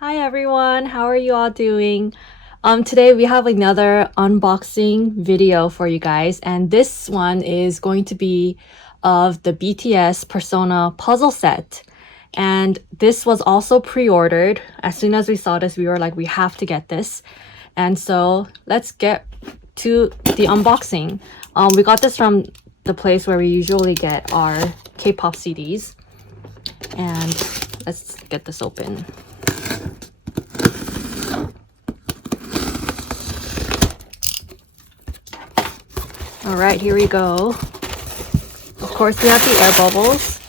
Hi everyone, how are you all doing? Today we have another unboxing video for you guys, and this one is going to be of the BTS Persona puzzle set. And this was also pre-ordered. As soon as we saw this, we were like, we have to get this. And so let's get to the unboxing. We got this from the place where we usually get our K-pop CDs. And let's get this open. All right, here we go. Of course, we have the air bubbles.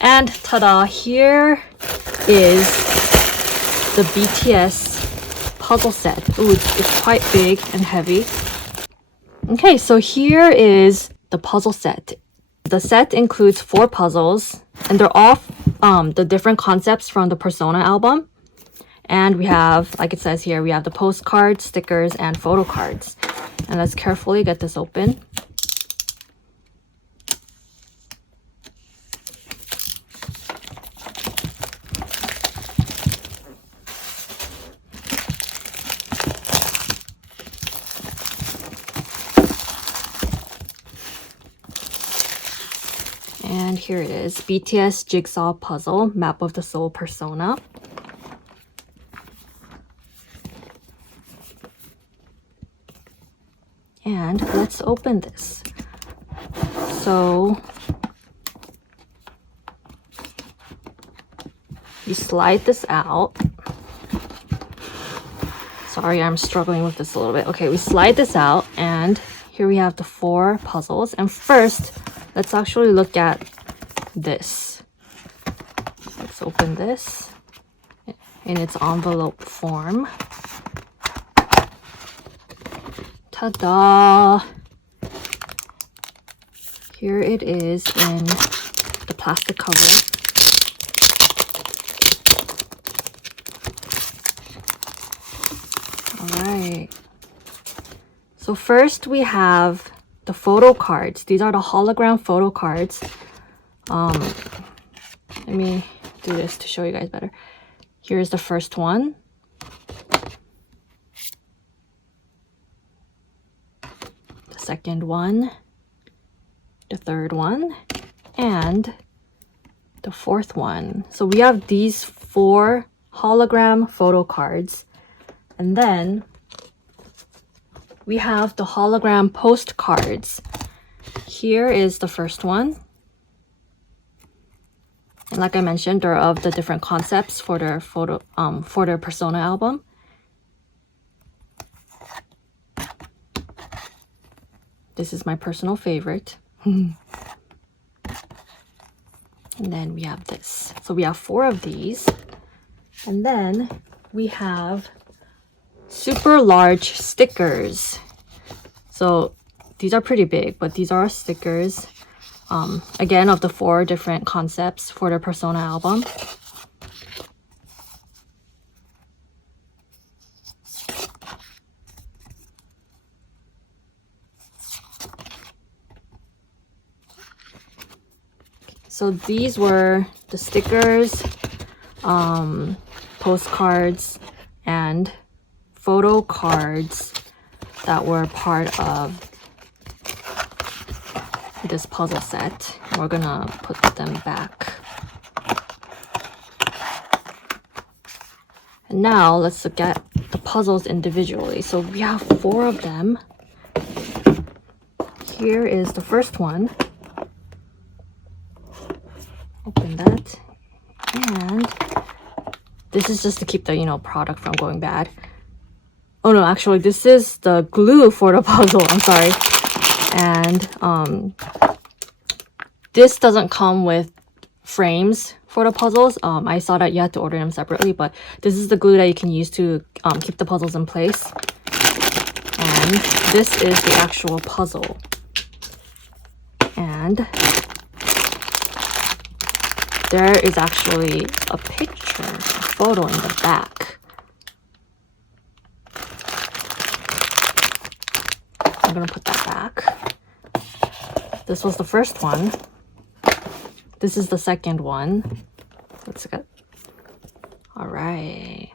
And ta-da, here is the BTS puzzle set. Ooh, it's quite big and heavy. Okay, so here is the puzzle set. The set includes 4 puzzles, and they're all the different concepts from the Persona album. And we have, like it says here, we have the postcards, stickers, and photo cards. And let's carefully get this open. And here it is, BTS Jigsaw Puzzle, Map of the Soul Persona. And let's open this. So you slide this out. Sorry, I'm struggling with this a little bit. Okay, we slide this out, and here we have the 4 puzzles. And first, let's actually look at this. Let's open this in its envelope form. Ta-da! Here it is in the plastic cover. Alright. So first we have the photo cards. These are the hologram photo cards. Let me do this to show you guys better. Here's the first one. Second one, the third one, and the fourth one. So we have these 4 hologram photo cards, and then we have the hologram postcards. Here is the first one, and like I mentioned, they're of the different concepts for their for their Persona album. This is my personal favorite. And then we have this. So we have 4 of these. And then we have super large stickers. So these are pretty big, but these are stickers. Again, of the 4 different concepts for their Persona album. So these were the stickers, postcards, and photo cards that were part of this puzzle set. We're gonna put them back. And now let's look at the puzzles individually. So we have 4 of them. Here is the first one. Open that, and this is just to keep the product from going bad. Oh no, actually this is the glue for the puzzle. I'm sorry. And this doesn't come with frames for the puzzles. I saw that you had to order them separately, but this is the glue that you can use to keep the puzzles in place. And this is the actual puzzle. And there is actually a picture, a photo in the back. I'm gonna put that back. This was the first one. This is the second one. Let's get. All right.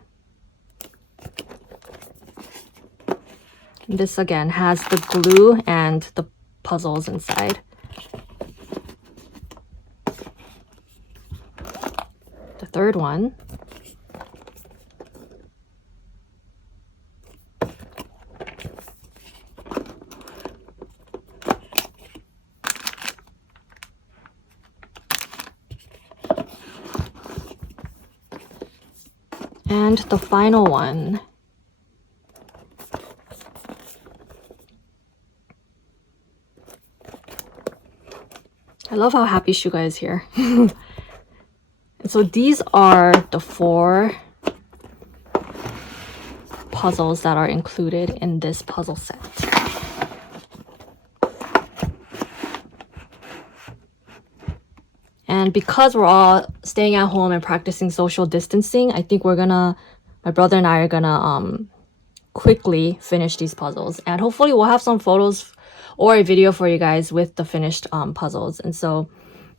This again has the glue and the puzzles inside. The third one. And the final one. I love how happy Suga is here. And so these are the 4 puzzles that are included in this puzzle set. And because we're all staying at home and practicing social distancing, I think my brother and I are gonna quickly finish these puzzles. And hopefully we'll have some photos or a video for you guys with the finished puzzles. And so,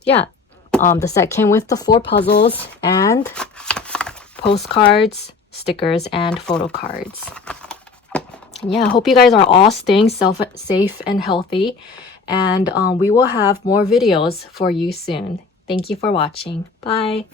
yeah, the set came with the 4 puzzles and postcards, stickers, and photo cards. And yeah, I hope you guys are all staying safe and healthy. And we will have more videos for you soon. Thank you for watching. Bye.